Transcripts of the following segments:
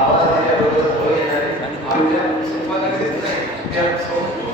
आवाज दिल्याबरोबर येणारे आमच्या संपादक नाही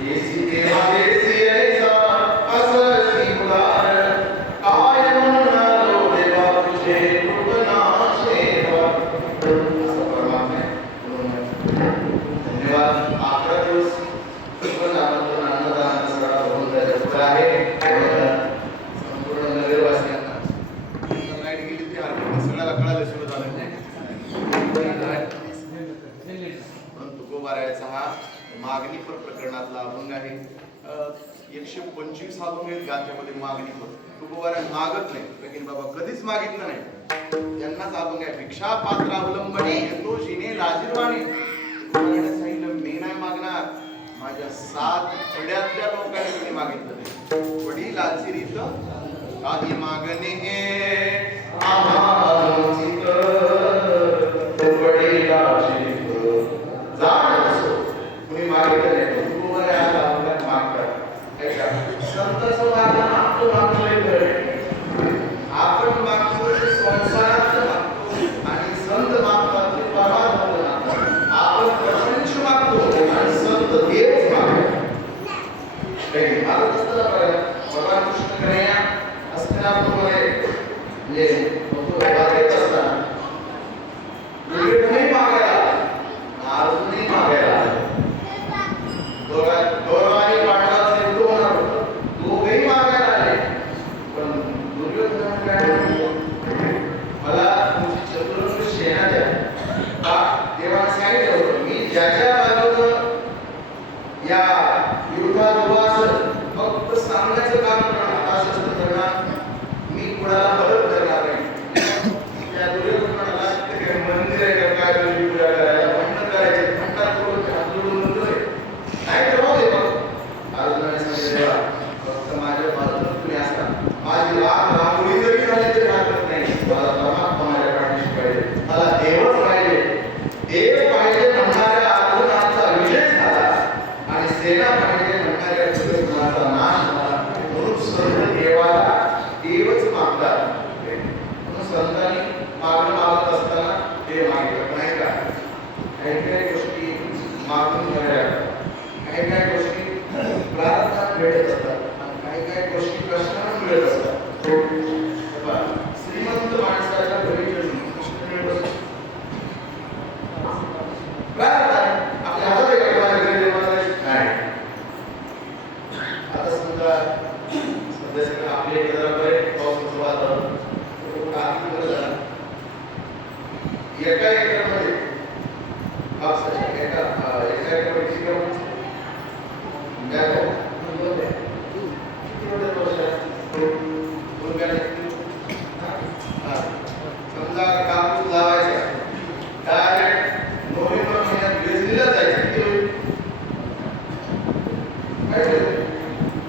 देसी देवा देसी ऐसा असली उदार काय म्हणलो देवा तुझे कृपणाशेवा असं परमात्मा आहे. धन्यवाद. अकरा दिवस अन्नदान सगळा होऊन जायचं आहे. संपूर्ण नगरवासियांना लाईट गेली ती सगळ्याला कळालं सुरू झालं. तुकोबारायचा हा मागणीपर प्रकरणातला अभंग आहे. 125 अभंग आहेत गाथ्यामध्ये मागणीपर. तुकोबाराय मागत नाही, लेकिन बाबा कधीच मागितलं नाही. त्यांनाच अभंग आहे. भिक्षा पात्र अवलंबने येतो जिने लाजीरवाणे. सांगितलं मी नाही मागणार, माझ्या 7 खेड्यातल्या लोकांनी मी मागितलं. वडील लाजीरीत काही मागणे आम्हाचित वडील लाजीरीत जाण असो कुणी मागितलं नाही. तुकोबाराय आला अभंगात मागतात. ऐका, संतांचं मागणं आपलं मागलंय बरं. आपण मागतो संसारात मागतो आणि संत मागतात ते परमात्म्याला मागतात. आपण प्रपंच मागतो आणि संत देवच मागतात. काही मागत असताना भगवान कृष्ण कन्हैया हस्तिनापूरमध्ये म्हणजे येत असताना दुर्योधनही मागायला, अर्जुनही मागायला. दोघांनी पांडवांचा युद्ध होणार होतं, दोघेही मागायला आले. पण दुर्योधन काय म्हणतो, मला तुमची चतुरंग सेना द्या. का देवाने सांगितलं होतं मी ज्याच्या बाजूनं या युद्धात उभा असेल फक्त सांगण्याचं काम करणार, आशास्त्र करणार, मी कुणाला मदत करणार नाही. त्या दुर्योधनाला मंदिर आहे का काय पूजा करायला भांडण करायचे, भांडण करून हात जोडून म्हणतोय नाही तर राहू दे. अर्जुनाने सांगितलं फक्त माझ्या बाजूला तुम्ही असता, माझी रांगोळी जरी झाली तरी हरकत नाही, मला परमात्मा माझ्या पाठीशी पाहिजे, मला देवच पाहिजे. देव पाहिजे म्हणणाऱ्या अर्जुनाचा विजय झाला आणि सेना पाहिजे म्हणणाऱ्या दुर्योधनाचा नाश झाला. म्हणून संत देवाला देवच मागतात. म्हणून संतांनी मागणं मागत असताना देव मागितलं नाही का. काही काही गोष्टी मागून घ्याव्या, काही काही गोष्टी प्रार्थना मिळत असतात आणि काही काही गोष्टी प्रश्नानं मिळत असतात. श्रीमंत माणसाच्या घरी कृष्ण मिळत असतो. प्रार्थना आपल्या हातात आहे का माझ्या घरी नाही. आता समजा सध्या आपले जरा बरे पावसाचं वातावरण एका एकरमध्ये कापसाच्या एका एकरमध्ये किती समजा कापूस लावायचा डायरेक्ट नोव्हेंबर महिन्यात वेचलेला जायचं किती होईल काय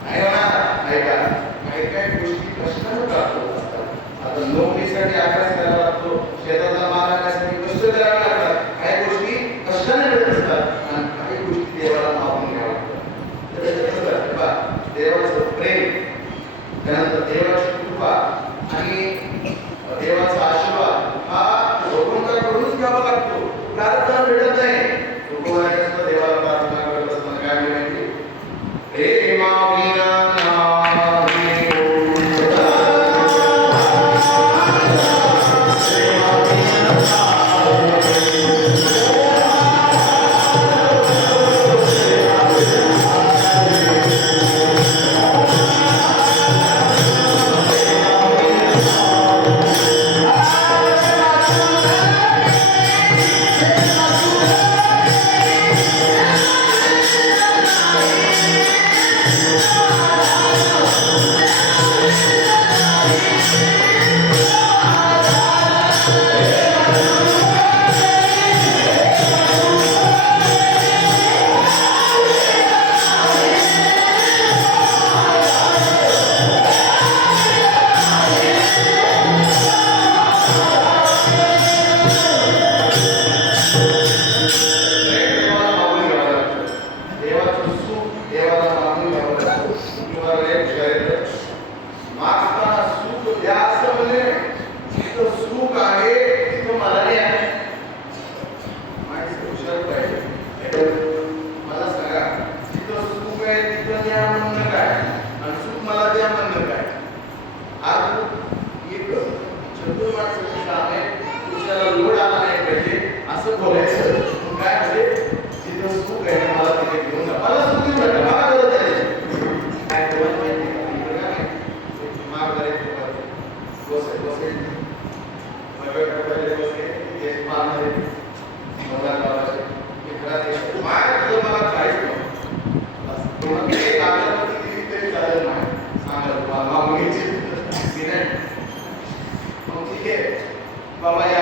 नाही होणार. ऐका काही काही गोष्टी कष्टानं प्राप्त होत असतात. आता नोकरीसाठी अभ्यास करावा लागतो, शेतातला माल आणण्यासाठी कष्ट करावे लागतात. काही गोष्टी कष्टाने मिळत असतात आणि काही गोष्टी देवाला मागून घ्याव्या लागतात. देवाचं प्रेम, त्यानंतर देवाची कृपा आणि देवाचा आशीर्वाद हा भगवंताकडूनच घ्यावा लागतो. प्रार्थना मिळत नाही. तुकोबाराय देवाला प्रार्थना करत असताना काय म्हणायचे, प्रेमाविना Oh आहे तिथं या म्हणणं काय आणि सुख मला द्या म्हणणं काय. आज एक चतुर माणसाचं काम आहे तुझ्याला लोड आला नाही पाहिजे असं बोलायचं. काय म्हणजे जिथं सुख आहे मला तिथे घेऊन जा, मला सुख देऊ नका, मला गरज आहे काय बोलायला माहिती काय माग करायचं बसे बसे बसे मारणारे मला लावायचे माय तुझं मला काहीच किती तरी चालेल नाही सांगा तुम्हाला मागणीची नाही मग ठीक आहे बाबा या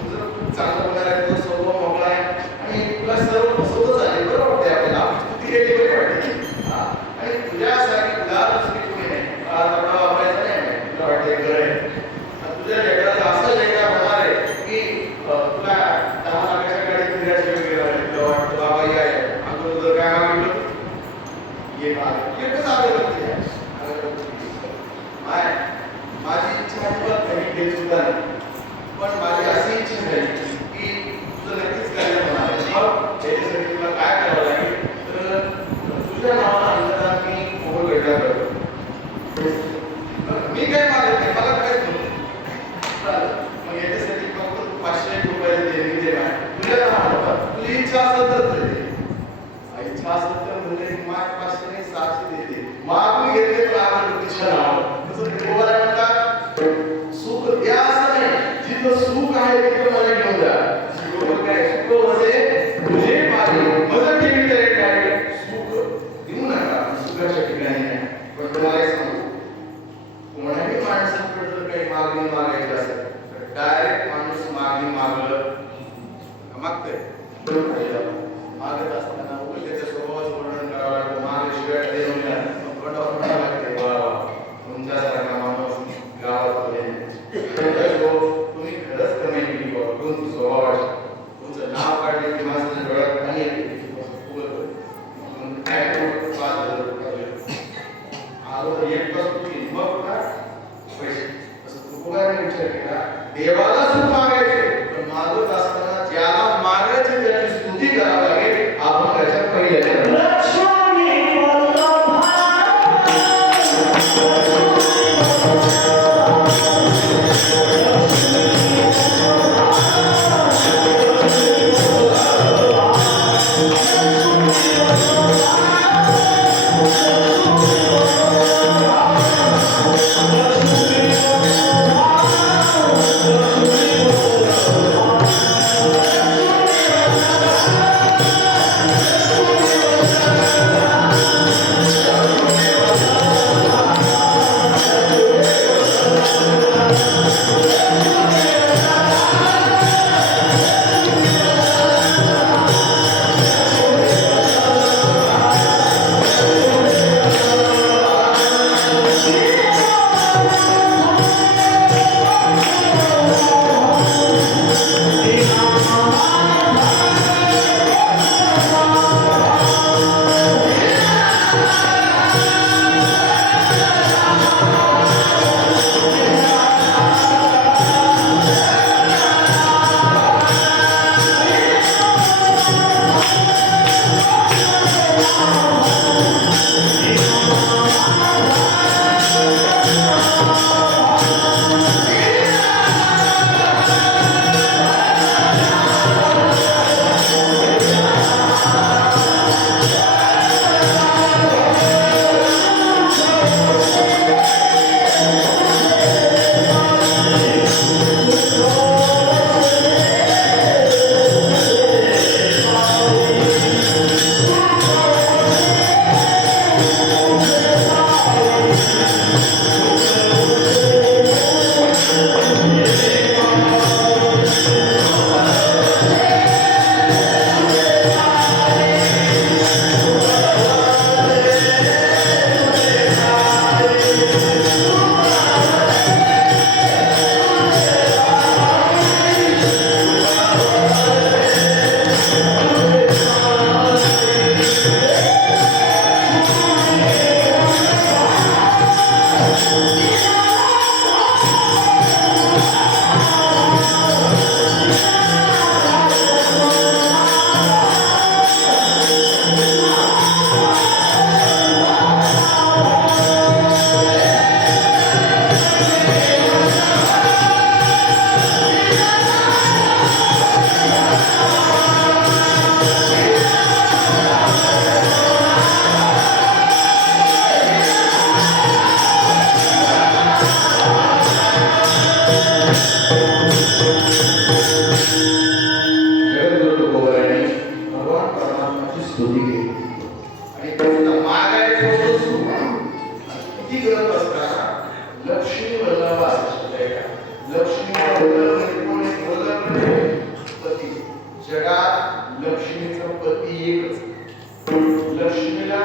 तुझं खूप चांगलं होणार आहे, तुझं स्वभाव मोकळा आहे आणि तुला सर्व बसवतच आहे, बरं वाटतंय आपल्याला स्तुती केली बरी वाटते. आणि तुझ्यासाठी तुला दुसरी कोणी नाही कपडा वापरायचा नाही, तुला वाटते घर आहे तुझ्या लेकराला असं लेकरा होणार आहे की तुला 10 लाखाच्या गाडी फिरायची वगैरे तुला वाटतं बाबा या अगोदर जर काय मागितलं ये मागे एकच अगरबत्ती आहे माझी इच्छा अजिबात कमी केली सुद्धा नाही, पण माझी अशी इच्छा झाली की तुझं नक्कीच कार्य होणार आहे. मग त्याच्यासाठी तुला काय करावं लागेल तर तुझ्या नावाला अंदाज मी मोबाईल भेटला करतो. मी काय मागत नाही, मला काय मग याच्यासाठी फक्त 500 रुपयाची देणगी दे तुझ्या नावाला, तुझी इच्छा असेल तर दे, इच्छा असेल तर म्हणजे माग 500 नाही 700 देते मागून घेतले तर अगरबत्तीच्या नावावर सुख द्या असं नाही, जिथं सुख आहे तिथं मला घेऊन जा. काय सुख असे तुझे माझे मदत केली तर काय सुख देऊ नका सुखाच्या ठिकाणी नाही. पण तुम्हाला सांगू कोणाही माणसाकडे जर काही मागणी मागायची असेल तर डायरेक्ट माणूस मागणी मागलं मागतंय मागत असताना उगाच त्याच्या स्वभावाचं वर्णन करावं लागतं, मागे शिवाय देऊन द्या लागते तुमच्यासारखा माणूस गावात तुम्ही खरंच कमी केली तुमची स्वभावाची तुमचं नाव काढले की माणसाच्या डोळ्यात पाणी येते काय 5,000 रुपये अगोदर एक तास तुम्ही मग का पैसे असं तुकोबाने विचार केला देवाला सुख मागायचे पण मागत असताना ज्याला मागायचे त्याची स्तुती करावी लागेल. आपण त्याच्यात पहिले Thank you. ती करत असताना लक्ष्मी वल्लभा असं शब्द आहे का? लक्ष्मीचा वल्लभ म्हणजे कोण आहे? वल्लभ म्हणजे पती. जगात लक्ष्मीचा पती एकच. लक्ष्मीला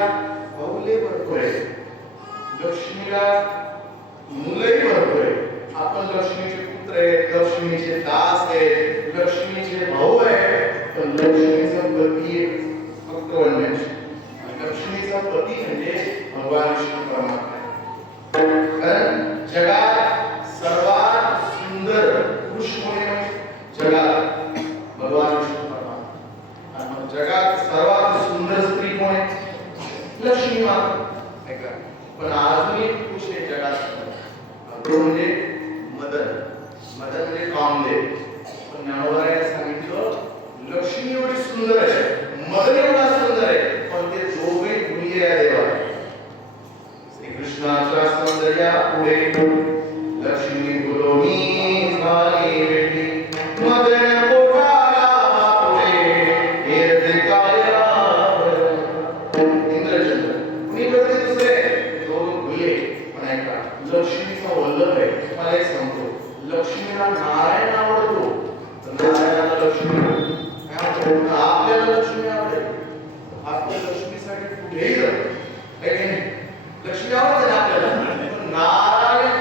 बहुले भरपूर आहे, लक्ष्मीला मुलंही भरपूर आहे. आपण लक्ष्मीचे पुत्र आहेत, लक्ष्मीचे दास आहेत, लक्ष्मीचे भाऊ आहेत, पण लक्ष्मीचा पती एक फक्त वडिलांची. लक्ष्मीचा पती म्हणजे भगवान विष्णू परमात्मा आहे. कारण जगात सर्वात सुंदर पुरुष कोणी आहे? जगात भगवान विष्णू परमात्मा. आणि जगात सर्वात सुंदर स्त्री कोण आहे? लक्ष्मी माता. ऐका, पण अजून एक पुरुष आहे जगात, तो म्हणजे मदन. मदन म्हणजे कामदेव. पण ज्ञानोबाने सांगितलं लक्ष्मी एवढी सुंदर आहे, मदन एवढा सुंदर आहे, पण ते दोघे गुणीय देवा. श्रीकृष्णाच्या सौंदर्या पुढे लक्ष्मी गुलोनी झाली वेगळी, मदन पोटाला पुढे हेरते काया इंद्रचंद्र. कुणी करते दुसरे दोन गुले. पण ऐका, लक्ष्मीचा वल्लभ आहे. मला एक सांगतो, लक्ष्मीला नारायण आवडतो, तर नारायणाला लक्ष्मी काय आवडतं? आपल्याला लक्ष्मी आवडेल. आपल्या लक्ष्मीसाठी कुठेही जातो, आहे की नाही? लक्ष्मी आवडते ना आपल्याला, पण नारायण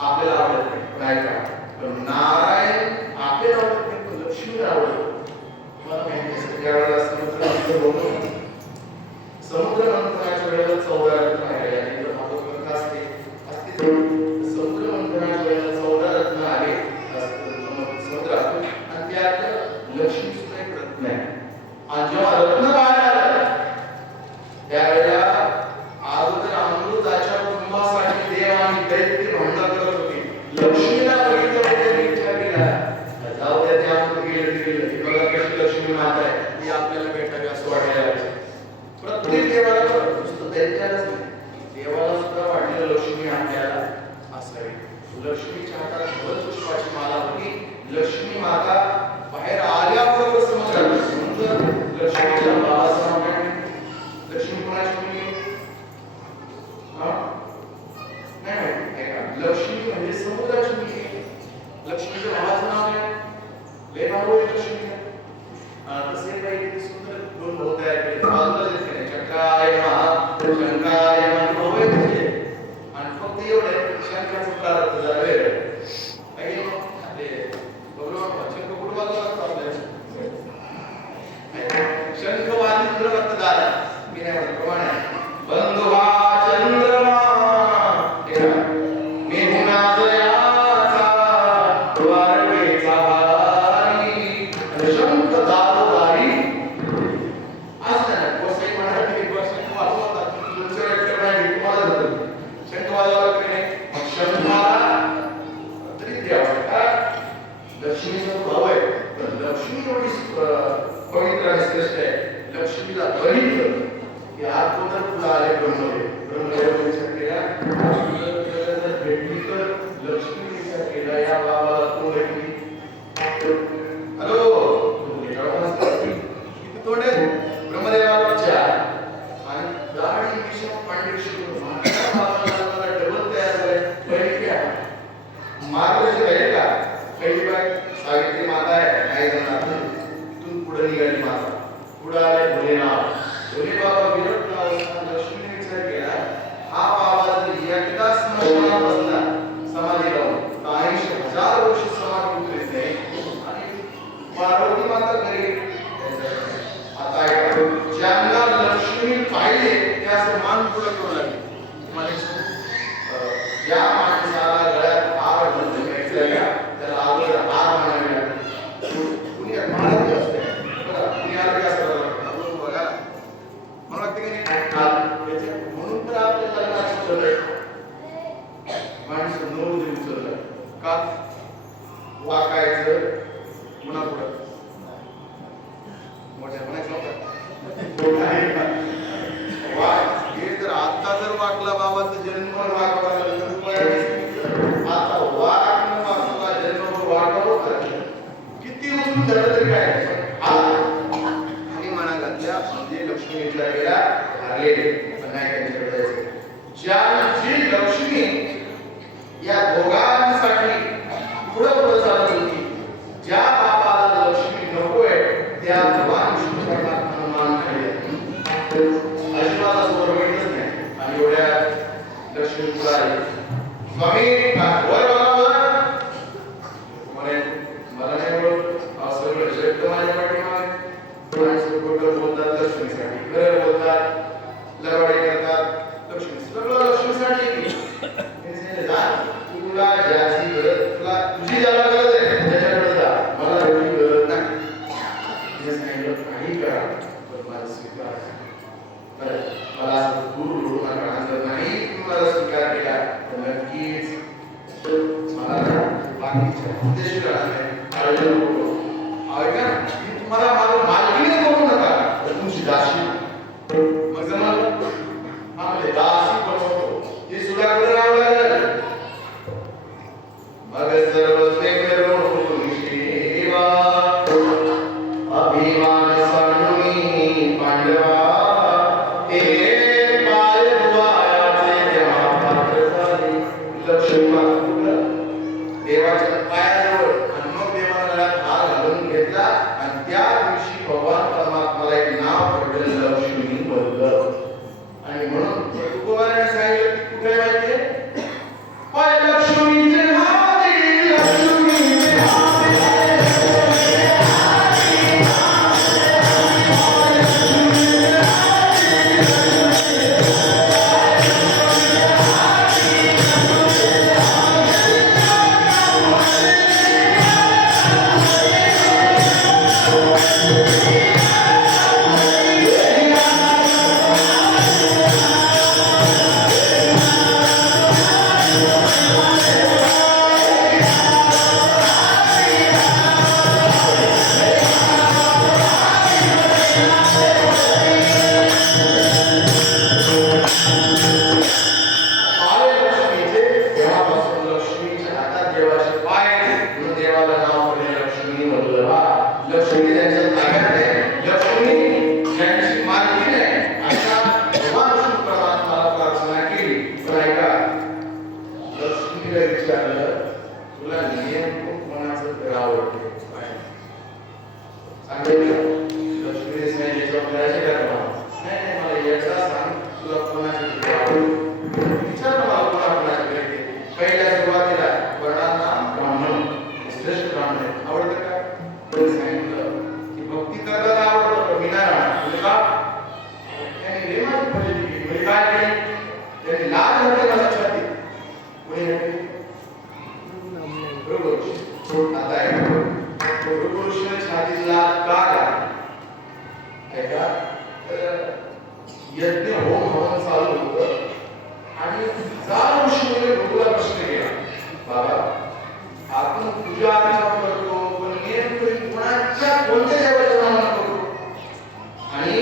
आपल्याला आवडत नाही. पण ऐका, पण नारायण आपल्याला आवडत नाही, पण लक्ष्मीला आवडतो. मला माहिती आहे, ज्यावेळेला समुद्र मंथनाच्या वेळेला 14 रत्न आले आणि भागवत असते समुद्र मंथनाच्या वेळेला 14 रत्न आले समुद्रातून, आणि त्यात लक्ष्मी सुद्धा एक रत्न आहे. आणि जेव्हा रत्न बाहेर आलं त्यावेळेला अगोदर अमृताच्या कुंभासाठी देव आणि दैत्य भांडण करत होते. लक्ष्मीला बघितलं म्हणजे विचार केला, जाऊ द्या, त्या अमृत गेलं बघा कशी लक्ष्मी माता आहे, ती आपल्याला भेटावी असं वाटायला लागलं. प्रत्येक देवाला नुसतं दैत्यालाच नाही, देवाला सुद्धा वाटलेलं लक्ष्मी आपल्याला असावी. लक्ष्मीच्या हातात पुष्पाची माला होती. लक्ष्मी माता बाहेर आल्याबरोबर समुद्रात लक्ष्मीच्या बाबाचं नाव काय? लक्ष्मी कोणाची मुलगी? नाही माहिती. ऐका, लक्ष्मी म्हणजे समुद्राची मुलगी. लक्ष्मीच्या बाबाचं नाव काय? लय भाऊ आहे लक्ष्मी. तसे काही सुंदर दोन भाऊ तयार केले, बाजूला देते चक्राय महा शंकाय भाऊ आहे तुझे. आणि फक्त एवढे शंकाचं प्रारब्ध जरा वेगळं आहे. ते बरोबर शंख कुठं बाजूला असतो आपल्याला? शंख वाजून रक्तदार मी नाही म्हणत प्रमाण आहे. बंधुहा चंद्रमा मेघनादयाचा द्वारकेचा हारी शंख दारोदारी. आज नाही कोसाई म्हणाला की शंख वाजवतात, तुमचं रेकॉर्ड नाही तुम्हाला जातं शंख वाजवायला की नाही. मग शंखाला तरी द्यावं का? लक्ष्मीचा भाव आहे, पण लक्ष्मी एवढी पवित्र आणि श्रेष्ठ आहे. लक्ष्मीला बघितलं की अगोदर तुला आले ब्रह्मदेव. ब्रह्मदेव विचार केला, जर भेटली तर लक्ष्मी विचार केला या बाबाला तोंड भेटली. हॅलो किती तोंड आहे? ब्रह्मदेवाला विचार. आणि दाढी विषय पांडित बाबाला डबल तयार झालाय. पहिली काय मार्गदर्शन आहे का? पहिली बाय सावित्री माता आहे, नाही जाणार. तिथून पुढे निघाली माता. पुढे आले भोलेनाथ. भोले बाबा विरक्त अवस्था. लक्ष्मीने विचार केला, हा बाबा जर एकदा स्मशानात बसला समाधी लावून तर 80,000 वर्ष समाधी उतरत नाही. आणि पार्वती माता घरी आता ज्यांना लक्ष्मी पाहिजे त्या मान पुढे करू लागले. तुम्हाला ज्या माणसाला गळ्यात हार घातलेला त्याला अगोदर हार म्हणावे लागते. कुणी महाराज असते बघा, कुणी आरोग्य असतं बघा. मला वाटतं की नाही म्हणून तर आपल्या लग्नात उचललं माणसं 9 दिवस उचललं का? वाकायचं पुन्हा पुढं मोठ्या म्हणायचं हे जर आता जर वाकला बाबाचा जन्मभर वाकावा आता वाक वाकला जन्मभर वाकावं किती उचलून झालं तरी काय आणि म्हणा घातल्या म्हणजे लक्ष्मी विचार केला हरले पण नाही त्यांच्याकडे ज्या लक्ष्मी पुढारी स्वामी वर बघा म्हणे मला नाही बोलत सगळं शब्द माझ्या पाठीमागे माणसं खोटं बोलतात लक्ष्मीसाठी खरं बोलतात लबाडी करतात लक्ष्मी सगळं लक्ष्मीसाठी तुला ज्याची गरज तुला तुझी ज्याला गरज आहे त्याच्याकडे जा मला एवढी गरज नाही तिने सांगितलं काही करा पण मला स्वीकार मला असं दूर उडू नका जर नाही तुम्हाला स्वीकार केला तर नक्कीच मला बाकीच्या उद्देश काळजी नको ऐका तुम्हाला माझं मालकीने करू नका तर तुमची दासी मग जमलं हा म्हणजे दासी बनवतो ती सुद्धा कडे राहावं लागेल मग सर्वस्वे करून शिवा अभिमान सांडुनी पांडवा हे पाय दुआयाचे जेव्हा पात्र झाले लक्ष्मी देवाच्या पायाजवळ आणि मग देवाला हार घालून घेतला आणि त्या दिवशी भगवान परमात्माला एक नाव पडलं लक्ष्मी बद्दल आणि म्हणून तुकोबाने सांगितलं की कुठे माहितीये पाय लक्ष्मीचे यज्ञ होम हवन चालू होतं आणि हजार ऋषीने बघूला प्रश्न केला बाबा आपण पूजा अर्चना करतो पण नेमकं कोणाच्या कोणत्या देवाच्या नावाने करतो आणि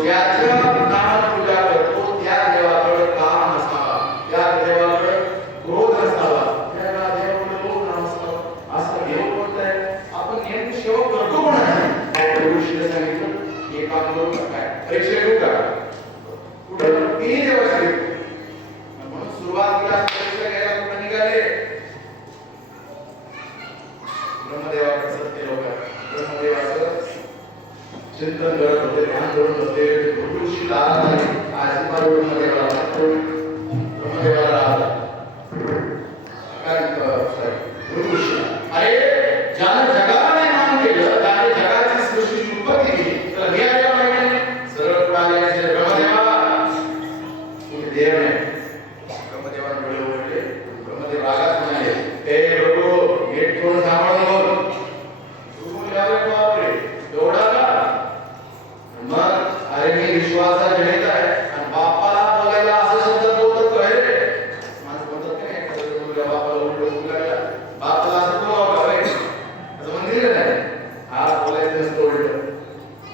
ज्याच्या नावाने पूजा करतो त्या देवाकडे काम नसावा त्या देवाकडे क्रोध नसावा त्या देवाकडे लोभ नसावा असं देव बोलताय आपण नेमकं सेवा करतो कोणाची ऋषीने सांगितलं हे काम करू नका परीक्षा घेऊ का कुठं तीन देवाचे म्हणून सुरुवातीला परीक्षा घ्यायला कुठं निघाले ब्रह्मदेवाकडे सत्य लोक ब्रह्मदेवाचं चिंतन करत होते ध्यान करून होते ऋषी लहान आहे आजीबाई ब्रह्मदेवाला आला ऋषी अरे ज्याने जगाला निर्माण केलं त्याने जगाची सृष्टीची उत्पत्ती केली त्याला मी आल्या पाहिजे सरळ प्राण्याचे ब्रह्मदेवा तुम्ही देव नाही ब्रह्मदेवाने डोळे उघडले ब्रह्मदेव रागात म्हणाले हे प्रभू नीट कोण सांभाळून बोल तू यावे बापरे एवढा का मग अरे मी विश्वासा जनित आहे आणि बापाला बोलायला असं शब्द बोलतो काय रे माझं बोलतात काय एखाद्या मुलगा बापाला उलट बोलू लागला बापाला असं बोलावं का रे असं मंदिर नाही हा बोलायचं नसतं उलट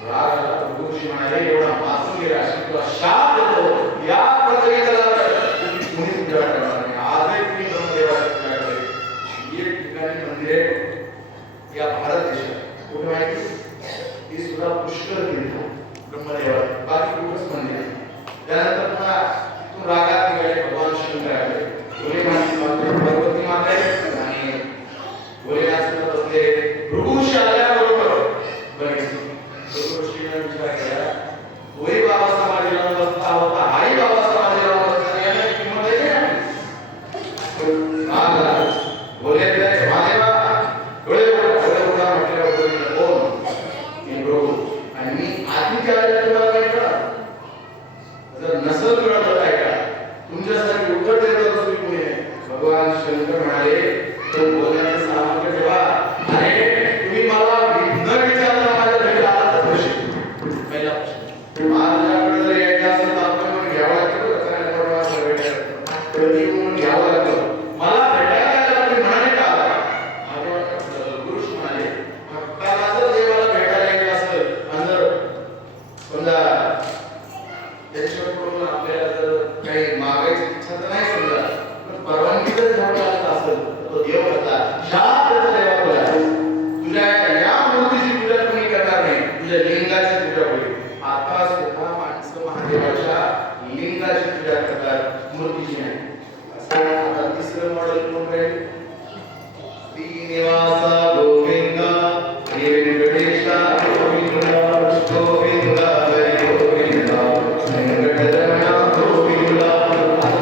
राग आला ऋषी म्हणाले एवढा मासूम गेला किंवा शाप देतो या प्रक्रियेला तुम्ही पूजा करणार नाही आजही तुम्ही ब्रह्मदेवाची पूजा करायची एक ठिकाणी मंदिर आहे या भारत देशात कुठे माहिती ती सुद्धा पुष्कर तीर्थ ब्रह्मदेवा बाकी कुठंच मंदिर आहे त्यानंतर पुन्हा तिथून रागात निघाले भगवान शंकर आले पार्वती माता आहे आणि भोलेनाथ बसले भृगुऋषी आल्याबरोबर भृगुऋषीने विचार केला होई बाबा समाधी लावून बसला होता हाही बाबा समाधी लावून बसला याला किंमत आहे त्यांच्याकडून आपल्याला जर काही मागायची इच्छा तर नाही समजा, पण परवानगी जर घ्यावी लागत असेल तो देव होता शास्त्र देवाला तुझ्या या मूर्तीची पूजा कोणी करणार नाही, तुझ्या लिंगाची पूजा होईल. आता सुद्धा माणसं महादेवाच्या लिंगाची पूजा करतात, मूर्तीची नाही. आता तिसरं मॉडेल कोण राहील? श्रीनिवासा गोविंदा हरी वेंकटेशा गोविंदा गोविंदा हरी गोविंदा वेंकटरमणा गोविंदा.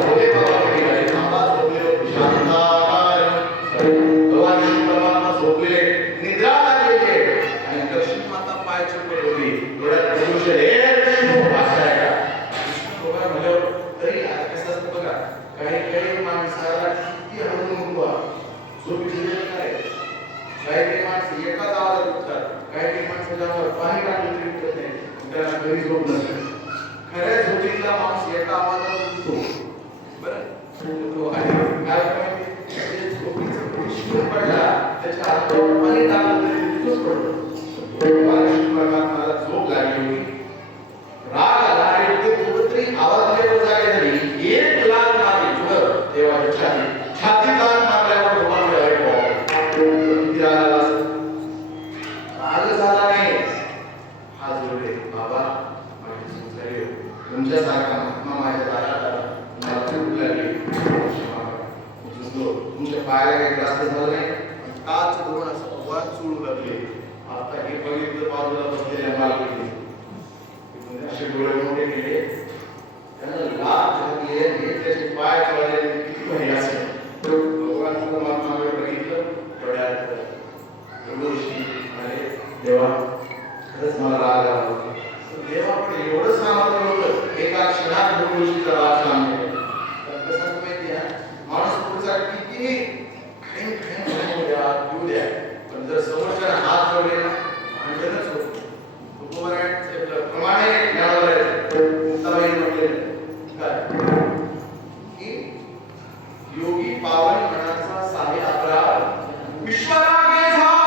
बोले बाबा हरी थांबा झोपले शांताकार भगवान श्री परमात्मा झोपले निद्रा लागलेले आणि दक्षिण माता पाय चुकले होती. डोळ्यात पुरुष भाषा म्हणल्यावर तरी कसं असतं बघा, काही माणसाला किती हळून झोपी काही माणसं एकाच आवाजात उठतात, काही माणसाच्या पाणी टाकलं तरी उठत नाही, त्याला घरी झोप नसते. खऱ्या झोपीतला माणूस एका आवाजात उठतो बरं काय झोपीचं पडला त्याच्या हातावर पाणी टाकलं तरी तिथंच पडतो. परमात्माला झोप लागली होती, राग आला आणि ते कुठेतरी आवाज जागे झाली. एक लाख मारली तुझं देवाच्या छाती लाख मारल्यावर भगवान तुमच्यासारखा महात्मा माझ्या दारात आला, मला चूक लागली, तुमच्या पायाला काही जास्त झालं नाही, काच करून असं वाद चुळू लागले. आता हे बघितलं बाजूला बसलेल्या मालकीने असे डोळे मोठे केले, त्यांना लाभ घातले आणि त्याचे पाय चढले. किती भारी असेल. भगवान परमात्माकडे बघितलं, डोळ्यात अरे देवा खरंच मला राग आला होता. देवाकडे एवढं सामर्थ्य होतं, एका क्षणात गोष्टीचा राग सांगणे. कसं माहिती आहे, माणूस पुढचा किती खाईन द्या देऊ द्या, पण जर समोरच्या हात जोडले ना भांडणच होतं. प्रमाणे योगी पावन मनाचा साहे अपराध विश्वरागे झाले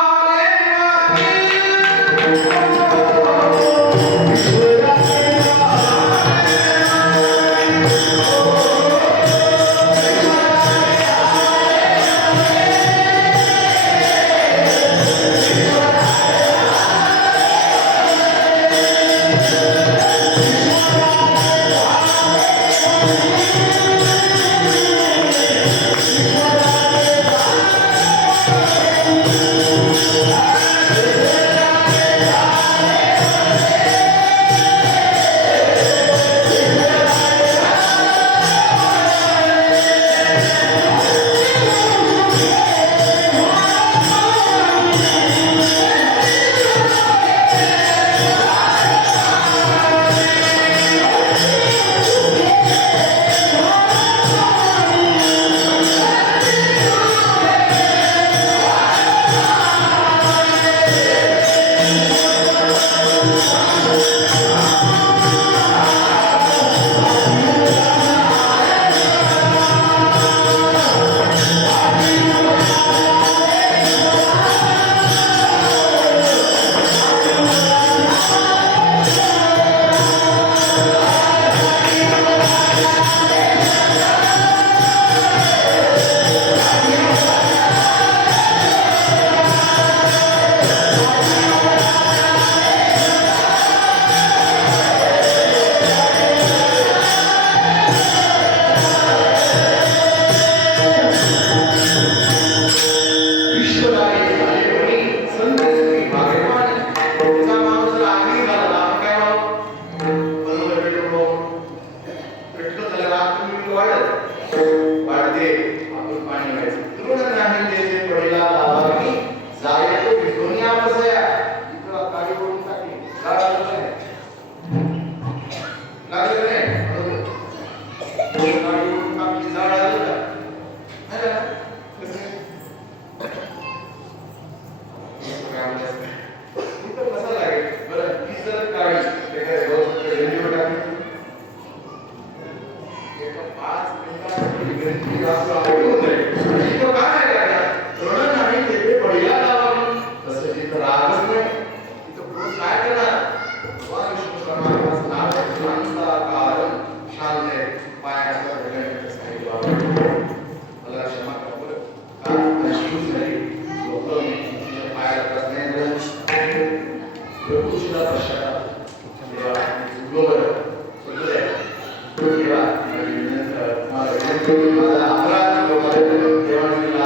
माझा अपराध देवाने दिला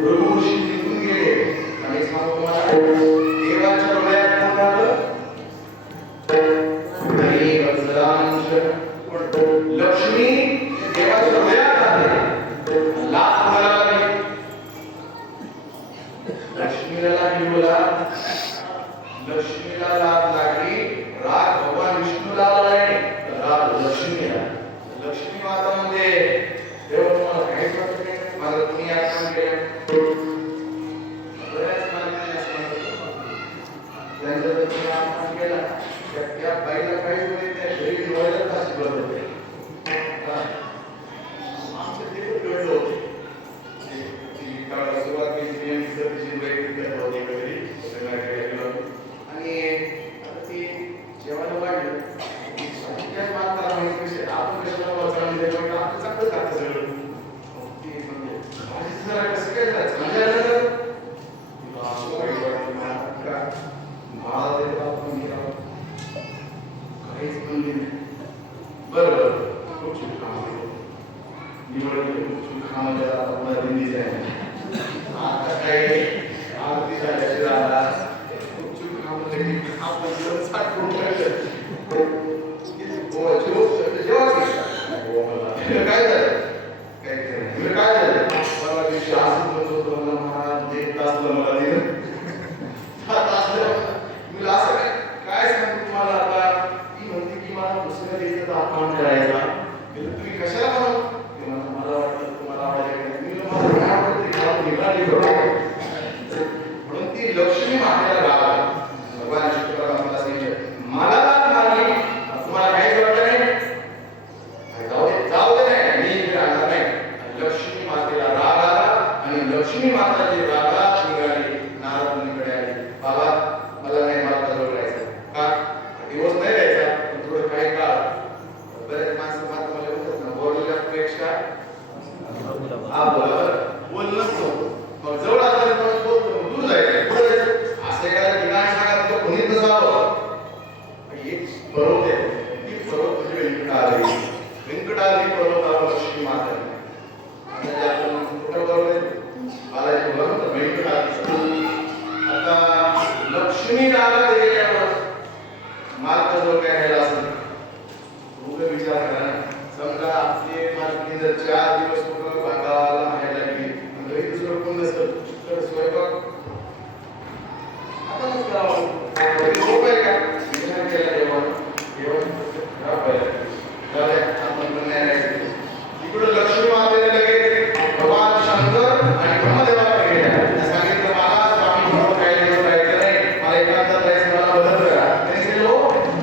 प्रभू ऋषी निघून गेले आणि सांगू तुम्हाला देवाच्या डोळ्यात कोण राहिलं नाही वत्सलांश लक्ष्मी देवाच्या डोळ्यात राहते लाभ कोणाला लागली लक्ष्मीला लागली बोला लक्ष्मीला लाभ लागली राग भगवान विष्णूला आला नाही राग लक्ष्मीला लक्ष्मी माता म्हणजे देव तुम्हाला काहीच वाटत नाही माझं तुम्ही आत्मा केलं बऱ्याच माणसांनी असं म्हणतात त्यांचं जर तुम्ही आत्मा केला त्या बाईला काहीच होत नाही घरी डोळ्याला तास बरं होते आमचं ते पण घडलं होते सुरुवात केली नियमित तिची वैयक्तिक करत होती वगैरे आणि ती जेवायला वाढलं त्याच माणसाला माहिती आपण कशाला वाचायला देतो आपण चांगलं खातं सगळं ती म्हणजे भाजीचं जरा कसं काय जायचं म्हणजे मला ते आपण काहीच म्हणली नाही बरं खूप चूक कामाला निवड चूक कामाला आपल्याला दिंडीच आहे आता काय आरती झाल्याची झाला खूप चूक कामाला आपण जेवण साठवून ठेवलं काय झालं काय झालं परवा दिवशी असं बोलतो तुम्हाला महाराज एक तास मला दिलं मी असं काय सांगतो तुम्हाला आता ती म्हणते की मला दुसऱ्या दिवसाचा अपमान करायचा तुम्ही कशाला म्हणून मला वाटतं तुम्हाला आवडेल मी तुम्हाला म्हणून ती लक्ष्मी मातेला राग भगवान शुक्राला मला सांगितलं मला मारली तुम्हाला काहीच वाटलं नाही जाऊ दे नाही मी राहणार नाही लक्ष्मी मातेला राग आला आणि लक्ष्मी माताची रागा निघाली नारद मुनीकडे आली बाबा मला नाही मला जवळ राहायचं का दिवस नाही राहायचा पण थोडं काही काळ बरेच माणसं मात्र मला म्हणतात ना बोलल्यापेक्षा हा बोला बोलणंच नव्हतं मग जवळ आलं दूर जायचं पुढे जायचं असं एखाद्या ठिकाणी सांगा तुझं कोणीच नसावं एक पर्वत आहे ती पर्वत म्हणजे व्यंकटाद्री व्यंकटाद्री पर्वतावर लक्ष्मी माता म्हणजे आपण कुठं बरोबर बालाजी बरोबर व्यंकटाद्री आता लक्ष्मी नावाला गेल्यावर मार्ग जवळ काय राहिला असेल उभे विचार करा समजा आपली मालकी जर 4 दिवस कुठं भागाला राहायला गेली घरी दुसरं कोण नसतं तर स्वयंपाक आता मग करावं सोपं आहे का विचार केला जेवण खराब व्हायला आपण पण नाही राहायचं इकडं लक्ष्मी मातेने लगेच भगवान शंकर आणि ब्रह्मदेवाला गेल्या सांगितलं मला स्वामी म्हणून काही दिवस राहायचं नाही मला एकांतात राहायचं मला मदत करा त्यांनी सांगितलं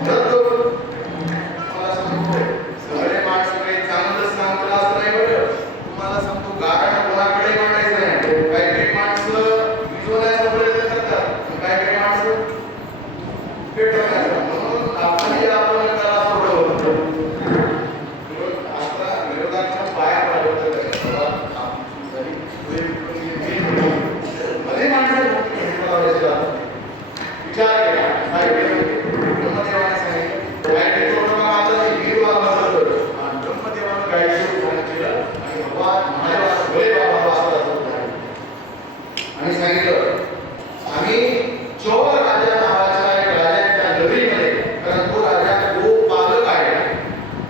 रद्द मला सांगतोय सगळे माणसं काही चांगलंच सांगतो असं नाही बरं तुम्हाला सांगतो गाणं कोणाकडे मांडायचं नाही काही काही माणसं विजवण्याचा प्रयत्न करतात काही काही माणसं पेटवण्याचा म्हणून आपण कला सोडवतो आता विरोधाच्या पाया पडवतं मध्ये माणसं विचार केला ब्रह्मदेवाने सांगितलं ब्रह्मदेवानं गायचं केलं आणि भगवान महादेवाला भोले बाबा आणि सांगितलं आम्ही चोर राजा नावाच्या एक राजाच्या नगरीमध्ये कारण तो राजा गोपालक आहे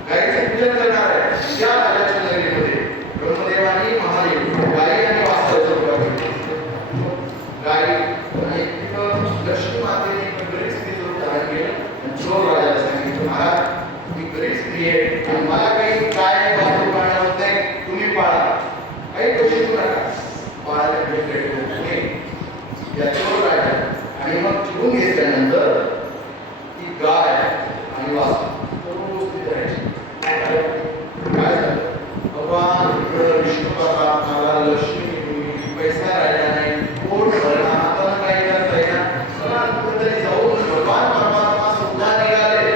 गायीचं पूजन करणार आहे त्या राजाच्या नगरीमध्ये ब्रह्मदेवानी महादेव गायी आणि वासराची सुरुवात केली गायी आणि लक्ष्मी मातेने गरीब स्त्रीचं धारण केलं आणि चोर राजाला सांगितलं महाराज मी गरीब स्त्री आहे आणि मला काही काय वासरू पाळणं होत नाही तुम्ही पाळा काही कशी नका पाळायला भेट या चोर राजा आणि मग चिरून घेतल्यानंतर ती गाय आणि वासरू रोज तिथे राहायची काय झालं भगवान विष्णू परमात्माला लक्ष्मी पैसा राहिला नाही पोट भरणं आपण काही करता येणार चला कुठेतरी जाऊन भगवान परमात्मा सुद्धा निघाले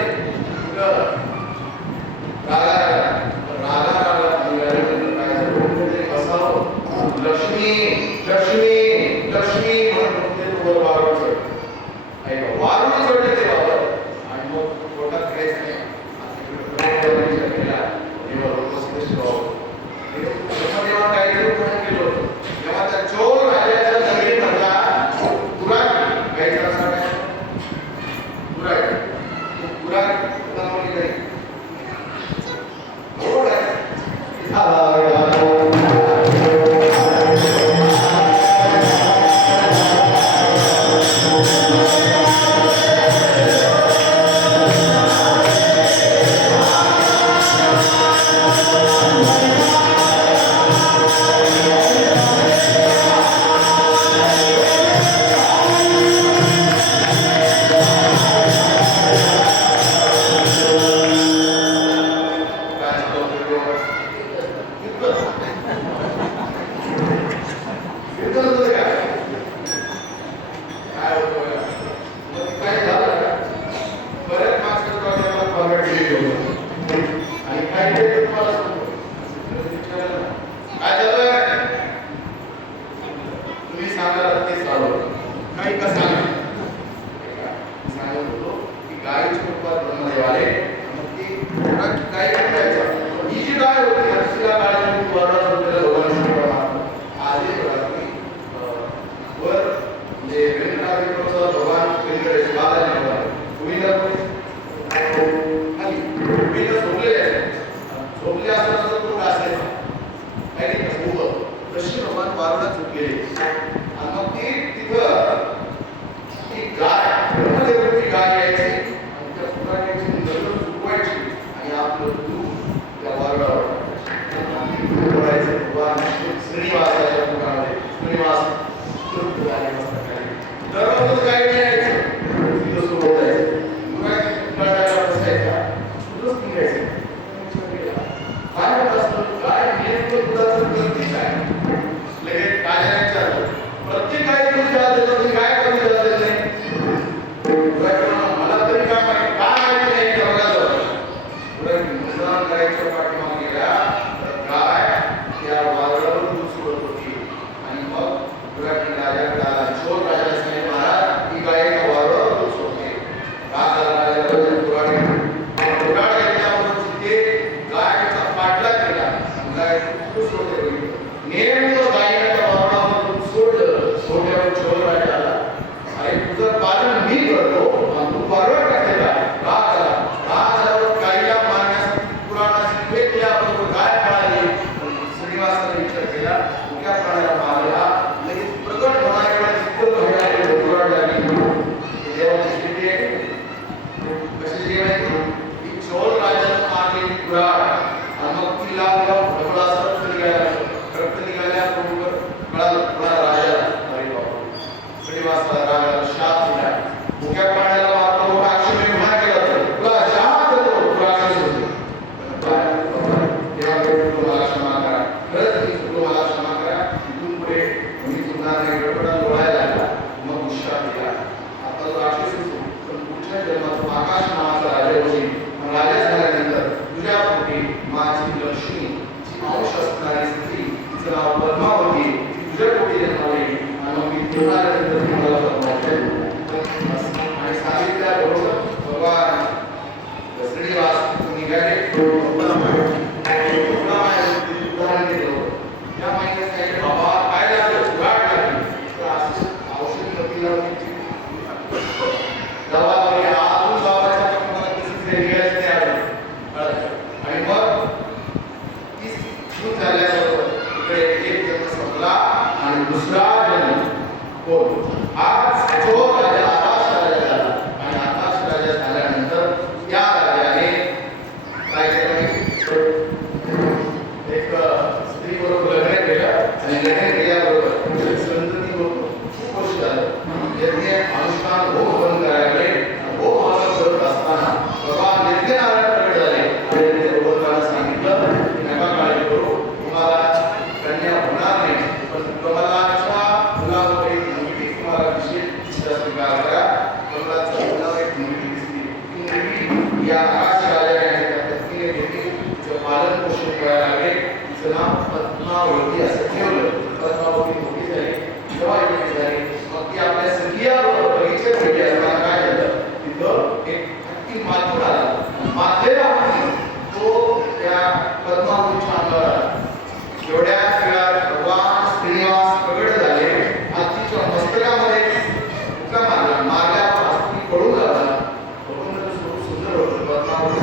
सुंदर होतं. पद्मावती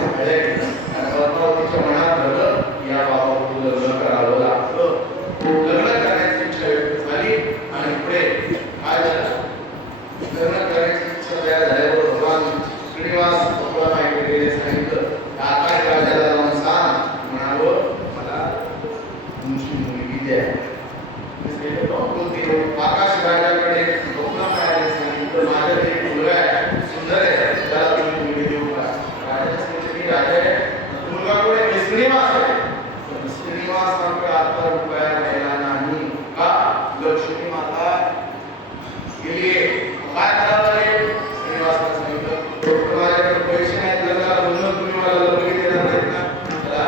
पद्मावतीच्या मनात भरलं या बाबा श्रीनिवास आहे. पण श्रीनिवासांकडे आता रुपया राहिला नाही का? लक्ष्मी माता गेलीये. काय करावं लागेल? श्रीनिवासाने सांगितलं माझ्याकडे पैसे नाहीत, लग्नाला म्हणून तुम्ही मला लग्न देणार नाहीत ना, चला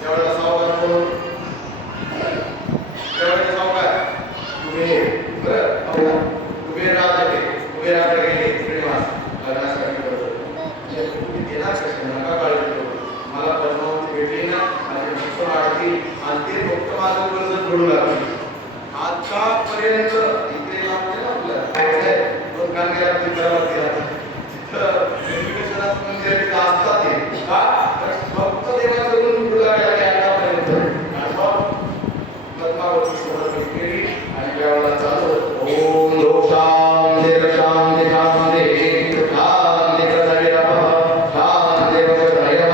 तेवढा सावकार करून तेवढे सावकार तुम्ही बरं कुबेराकडे गेले. श्रीनिवास लग्नासाठी तुम्ही देणार कसे? नका काळजी करू, मला पद्मावती भेटली ना, माझे भक्त वाढतील आणि ते भक्त माझं कर्ज फेडू लागतील. आतापर्यंत इथे लागते ना आपल्या दोन कांद्याला चित्रावरती राहतात तिथं व्यंकटेश्वराचं मंदिर तिथं असतात ते का? तर भक्त देवाचं गुण फेडू लागले आतापर्यंत. आणि मग पद्मावती सोबत केली आणि त्यावेळेला चालू ओम दोषांते शांती शांती शांती प्रदयः शांती प्रदयः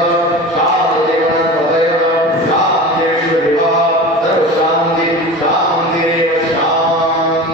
शांती प्रदयः शांती विश्वदेवा सर्व शांती शांती शांती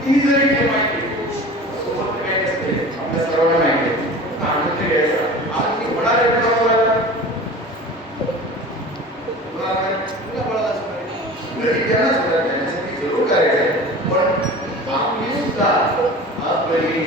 कितीही जरी गेम माहिती सोबत काही नसते आपल्या सर्वांना माहिती आहे आनंद घ्यायचा आणि होणार आहे तुला बळा असं त्यांना सुद्धा त्यांच्यासाठी जरूर करायचं आहे पण आपली सुद्धा आपली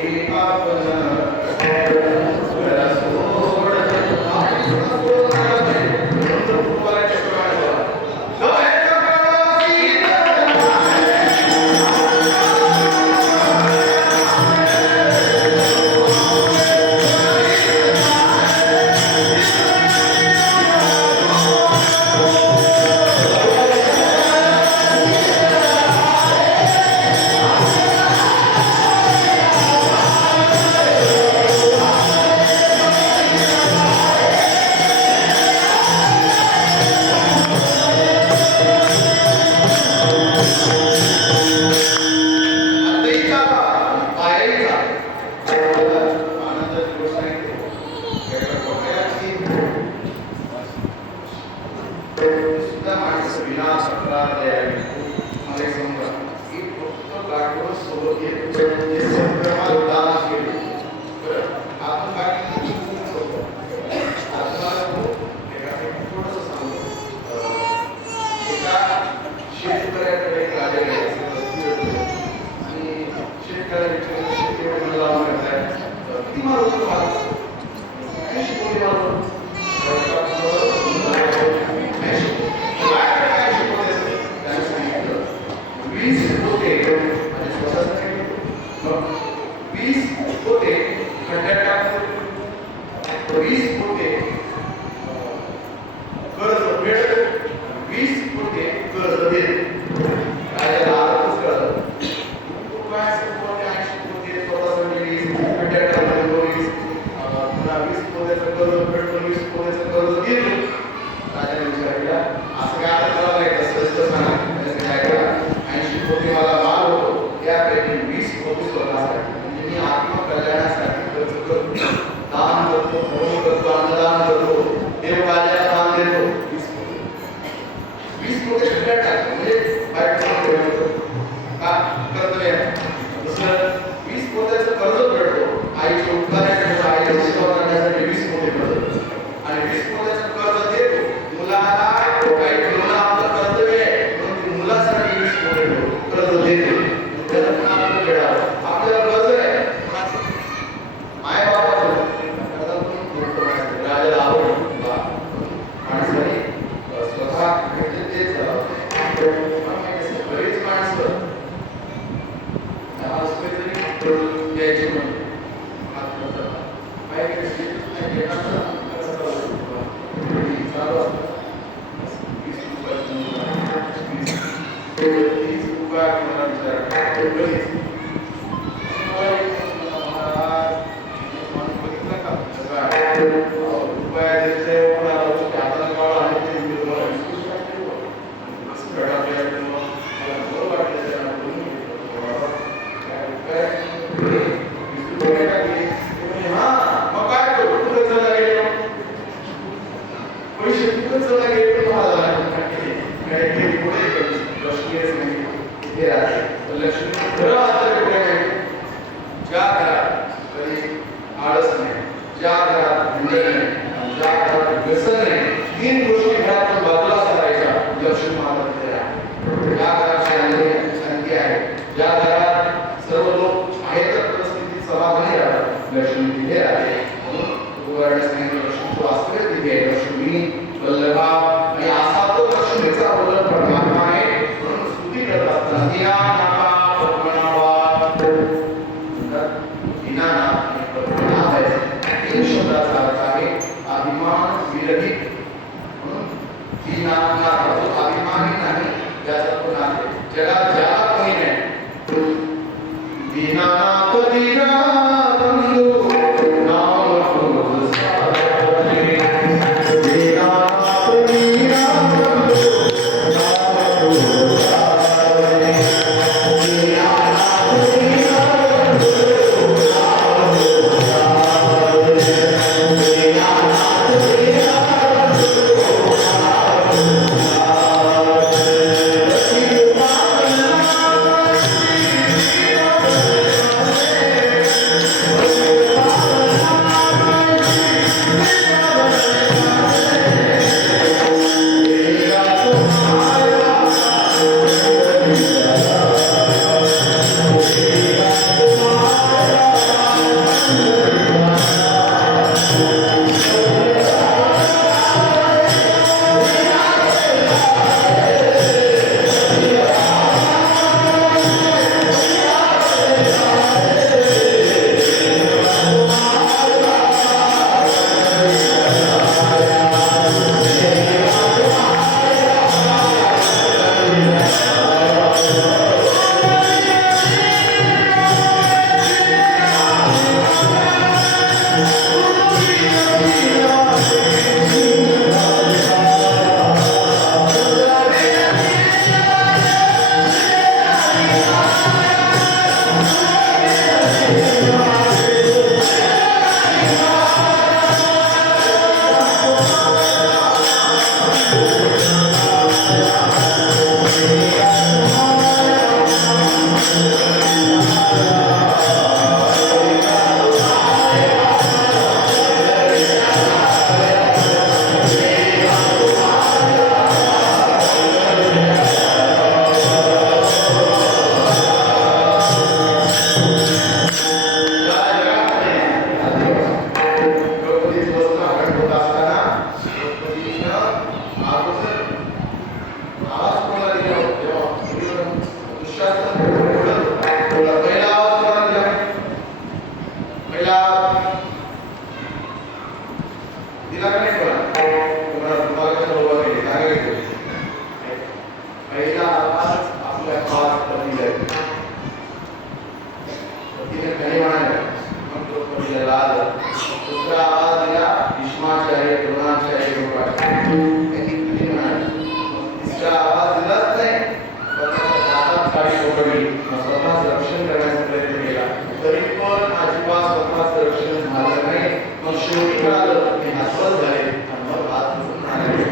शेवटी कळालं की अस्वस्थ झाले आणि मग हात धुवून म्हणाले,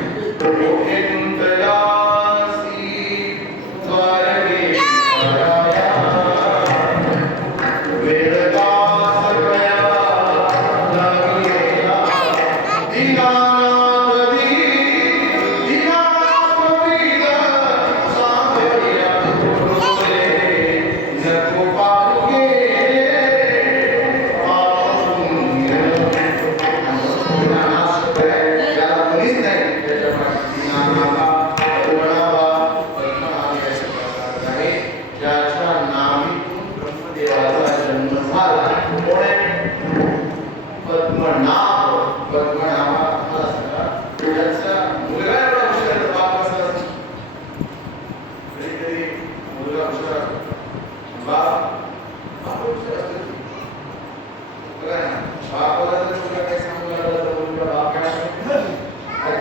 "ओठे गुंतल्यासी द्वारके पराया, वेदका सगळ्या लागलेला, दीनानाथ दीनानाथ वेद सांगल्या डोले, नको पाहुके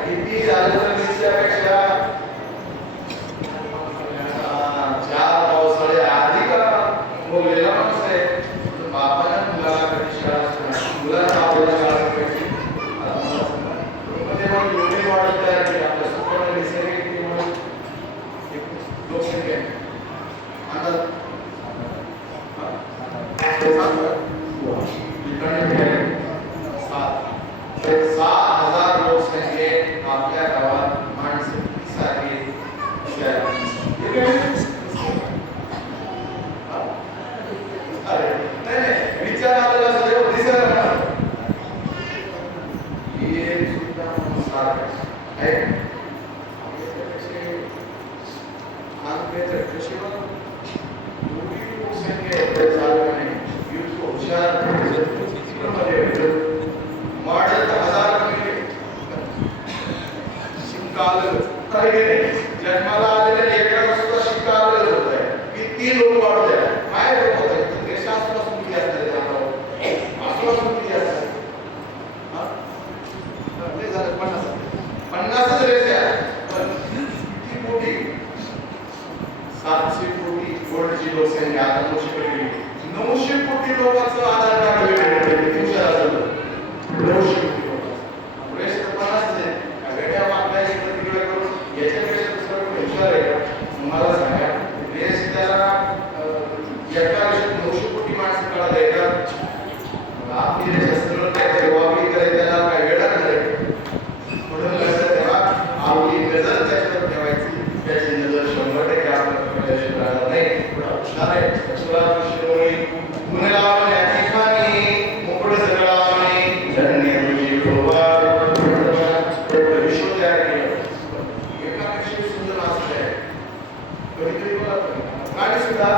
किती झालं तर निश्चयापेक्षा 4 पावसाळे आधी का बोललेला माणूस आहे. बापाला मुलाला कधी शाळा मुलाला आपल्याला शाळा शिकवायची. आता मला सांगा, मध्ये मग एवढी वाढत आहे की आपल्या संपूर्ण निसर्गिक म्हणून लोकसंख्या अंदाज लोकसंख्येत आपल्या गावात माणसं किती सारखी विचार आपल्याला सदैव दिसत जन्माला आलेल्या लेकराला सुद्धा शिक्का आलेलं होत आहे. किती लोक वाढत आहे, काय लोक होत आहे, देशापासून किती असतात, आसपासून किती असतात, झालं 50च रेषे आहेत. पण किती कोटी, 700 कोटी वर्ल्डची लोकसंख्या आता 900 कोटी लोकांचं आधार कार्ड वेगवेगळे 900 कोटी लोक रेष तर 50 आहे. वेगळ्या मागण्या तिकडे करून याच्यापेक्षा दुसरं हुशार आहे का मला सांगा. देश त्याला एका वर्षात 900 कोटी माणसं कळाले का? आपली शस्त्र जबाबदारी करायची त्याला काय वेळा करायची म्हणून तेव्हा आपली नजर त्याच्यावर ठेवायची. त्याची नजर 100% आपल्या क्षेत्राला नाही हुशार आहे. शिवरात्री गुणगान या ठिकाणी मोकळं सगळं धन्य तुझी गोवा विश्व तयार केलं. एकापेक्षा सुंदर असं आहे. कधीतरी बघा गाडी सुद्धा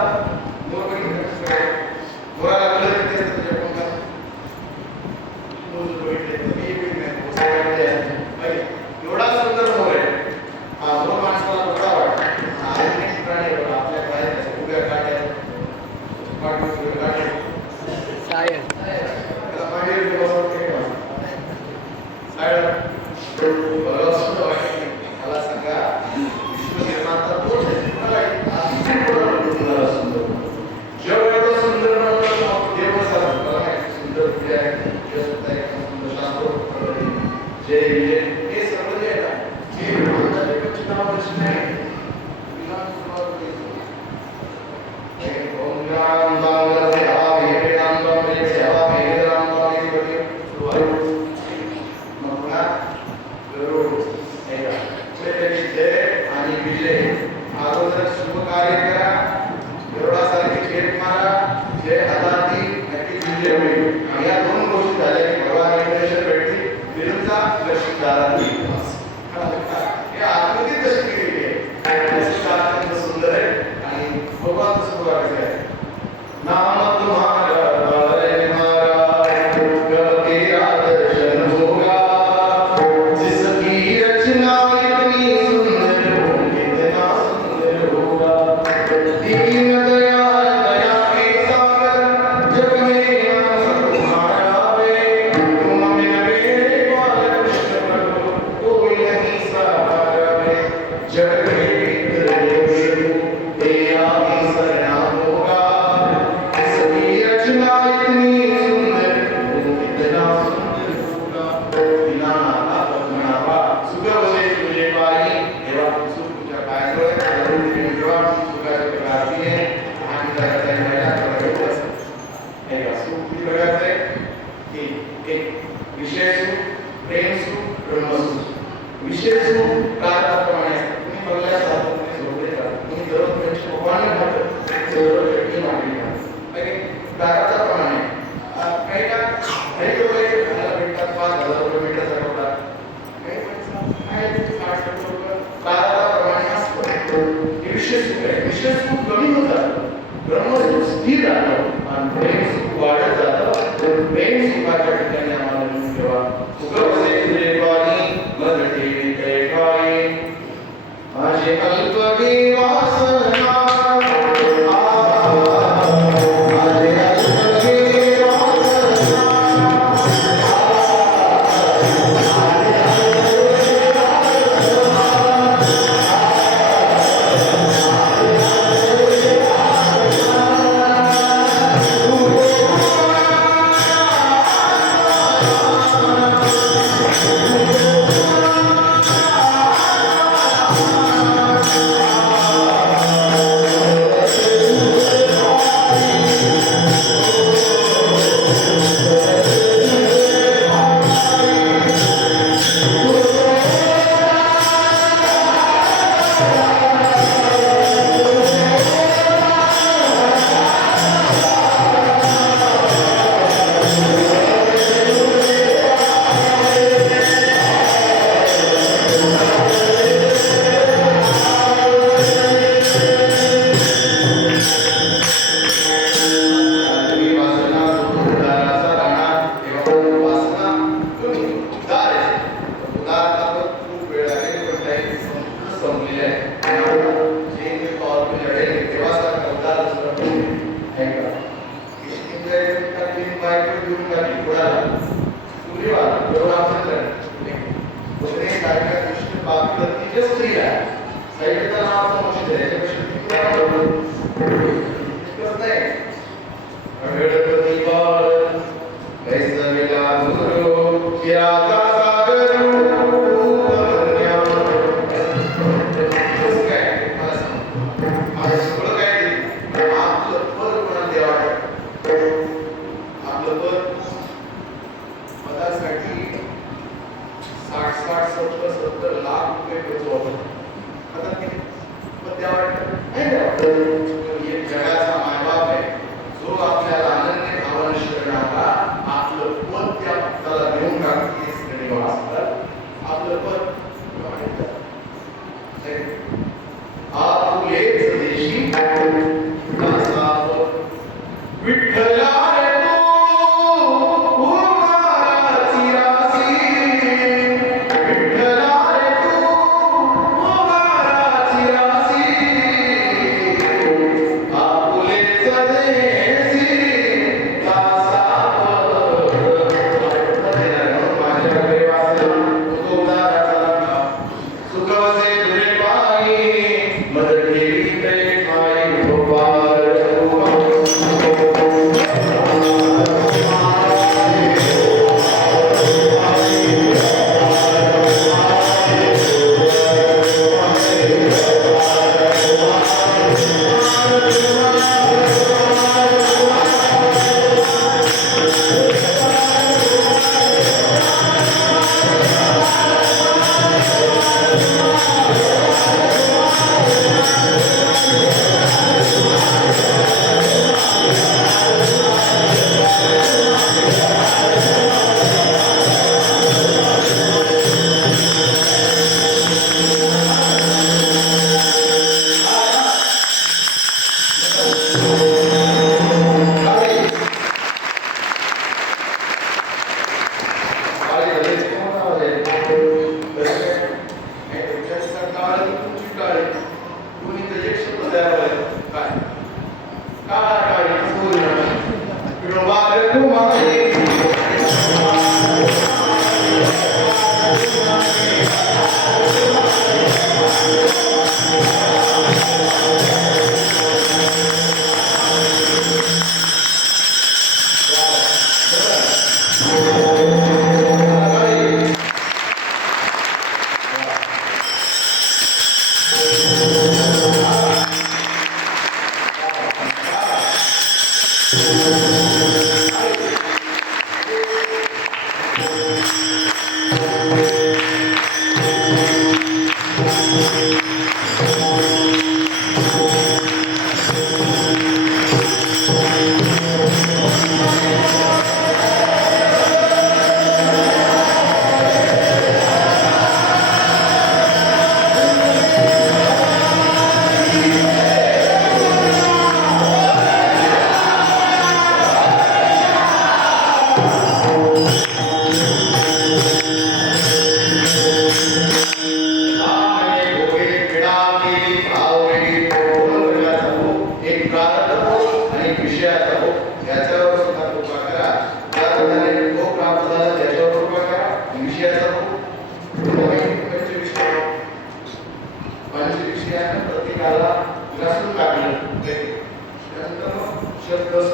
मोराला कलर येते त्याच्या पंखात एवढा सुंदर मोर आहे. हा मोर माणसाला बघा वाटतं. अनेक प्राणी आपल्या काय उभ्या काट्या मला सांगा विश्व निर्माता तोच आहे. जेव्हा एवढं सुंदर देव सुंदर पुढे आहे सुंदर शास्त्र जे हे सर्व जे आहे ना हे चिन्हावरची नाही. किती प्रकारचे आहे? एक विषय सुख, प्रेम सुख, ब्रह्मसुख. विषय सुख प्रार्थाप्रमाणे तुम्ही बघल्या साधू तुम्ही झोपले का तुम्ही दररोज त्यांच्या भगवान खातं दररोज व्यक्ती मागणी प्रार्थाप्रमाणे काही का काही लोक मला भेटतात 5,000 रुपये भेटतात आठवड्यात काही पैसा काय 60 रुपये प्रार्थाप्रमाणे असतं. हे विषय सुख आहे. विषय सुख कमी होतात, ब्रह्मसुख स्थिर राहतं आणि प्रेम सुख वाढत जातं. प्रेम सुखाच्या ठिकाणी आम्हाला घेऊन ठेवा. सुखवसे तुझे पाणी मग ठेवी कैवाई माझे अल्पगी वासना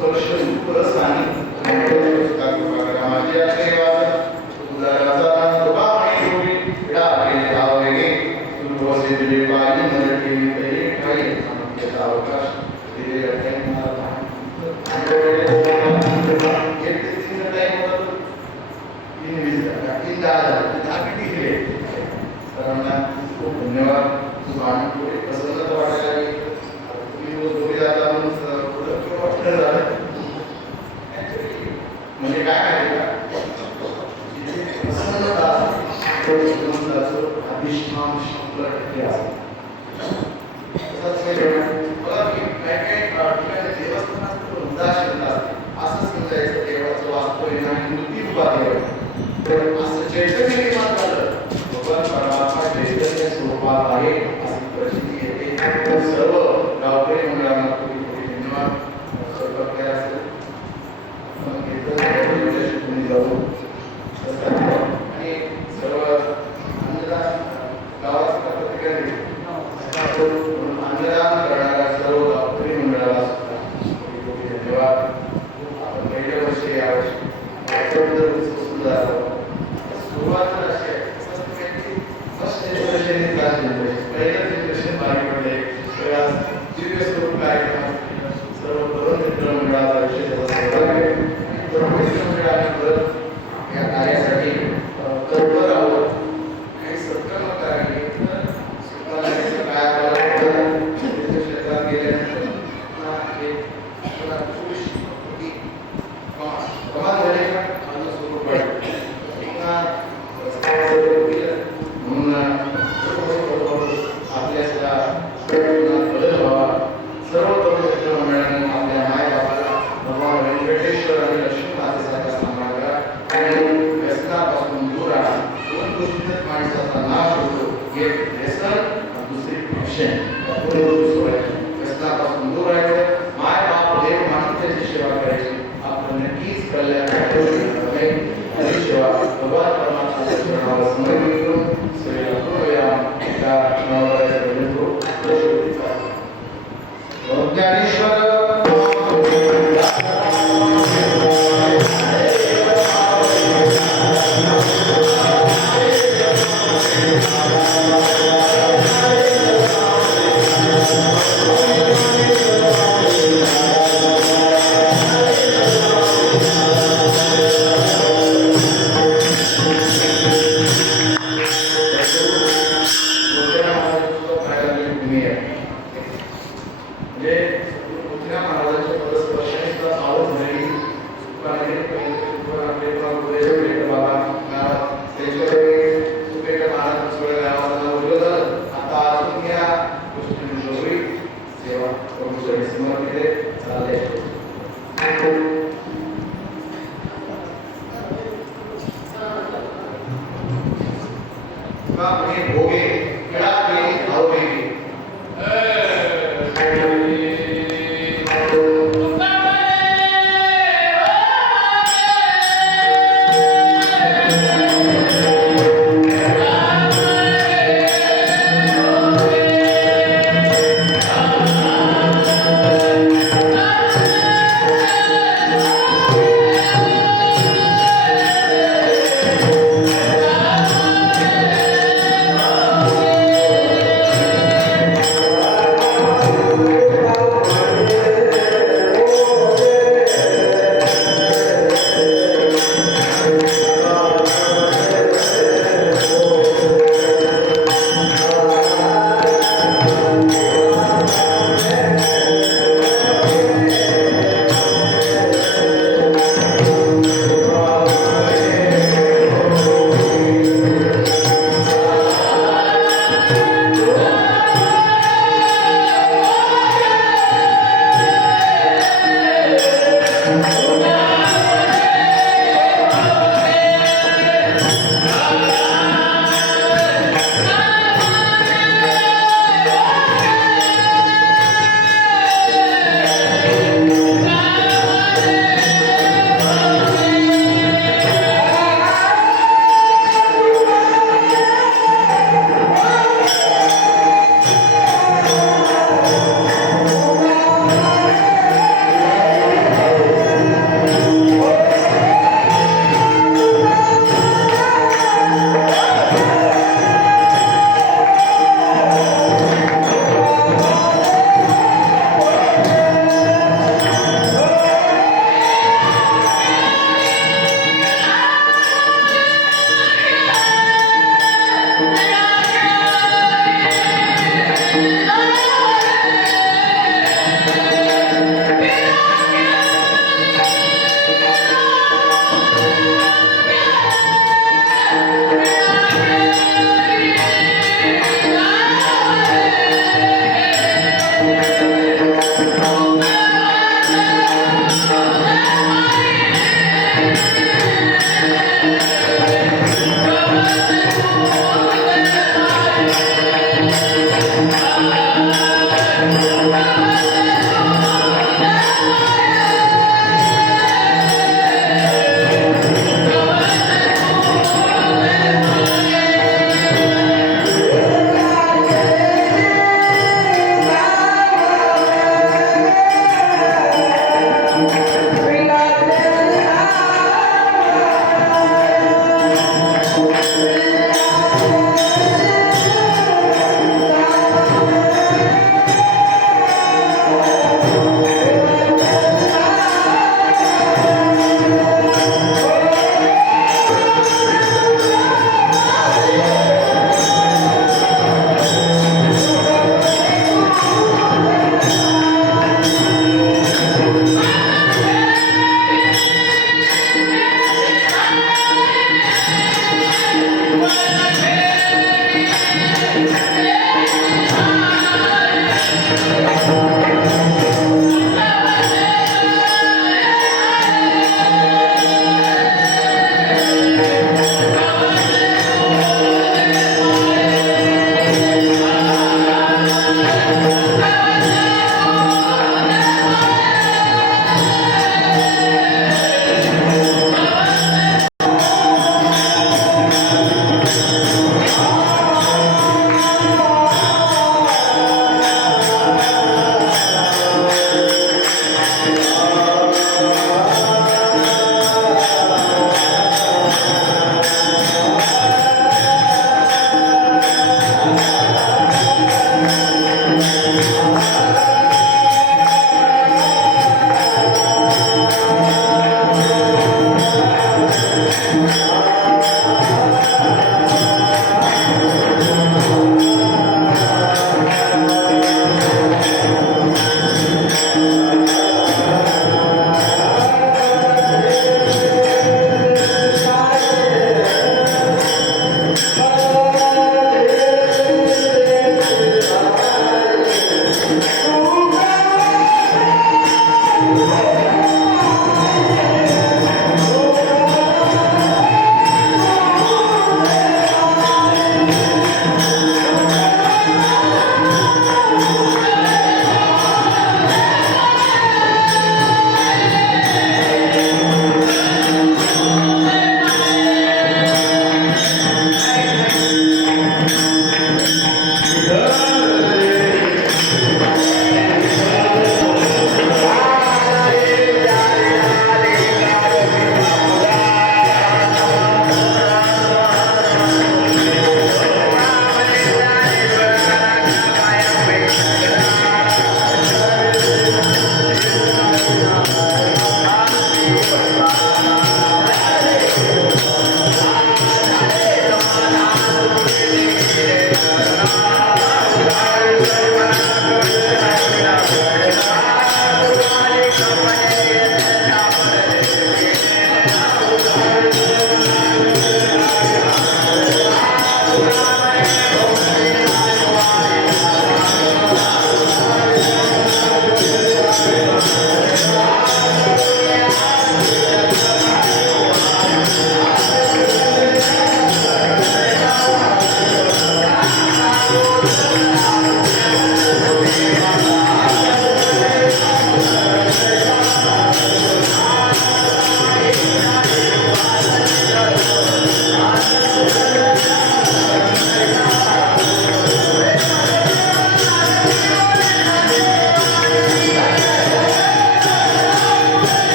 स्पर्श रूप रस आणि माझी आशीर्वाद तुझा रसा तुका माहिती होईल विडा केले आवगे तू वसे दिले पाणी नर केली तरी काही त्याचा अवकाश दिले अटेन मला एक ते तीन टाइम होता तीन तीन दहा किती दिले सर्वांना खूप धन्यवाद सुभान पुढे प्रसन्नता वाटायला लागली तुम्ही रोज दोघे जाता म्हणून पुढं वाटलं झालं म्हणजे काय माहिती का प्रसन्नता अधिष्ठान 100% असतो बघा की काय काय ठिकाणी देवस्थानात वृंदाश्रम असते असं समजायचं देवाचं वास्तव्य आणि मूर्ती उपाधी तर असं चैतन्य निर्माण झालं भगवान परमात्मा चैतन्य स्वरूपात आहे अशी प्रचिती येते सर्व गावकरी मंडळांना कोणी कोणी धन्यवाद स्वयंपाक केला असेल जाऊ आणि सर्व अन्नदान गावाचा प्रतिक्रिया अन्नदान करणाऱ्या सर्व गावकरी मंडळाला सुद्धा कोटी कोटी धन्यवाद आपण पहिल्या वर्षी यावर्षी उत्सव सुद्धा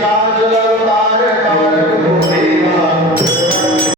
राजा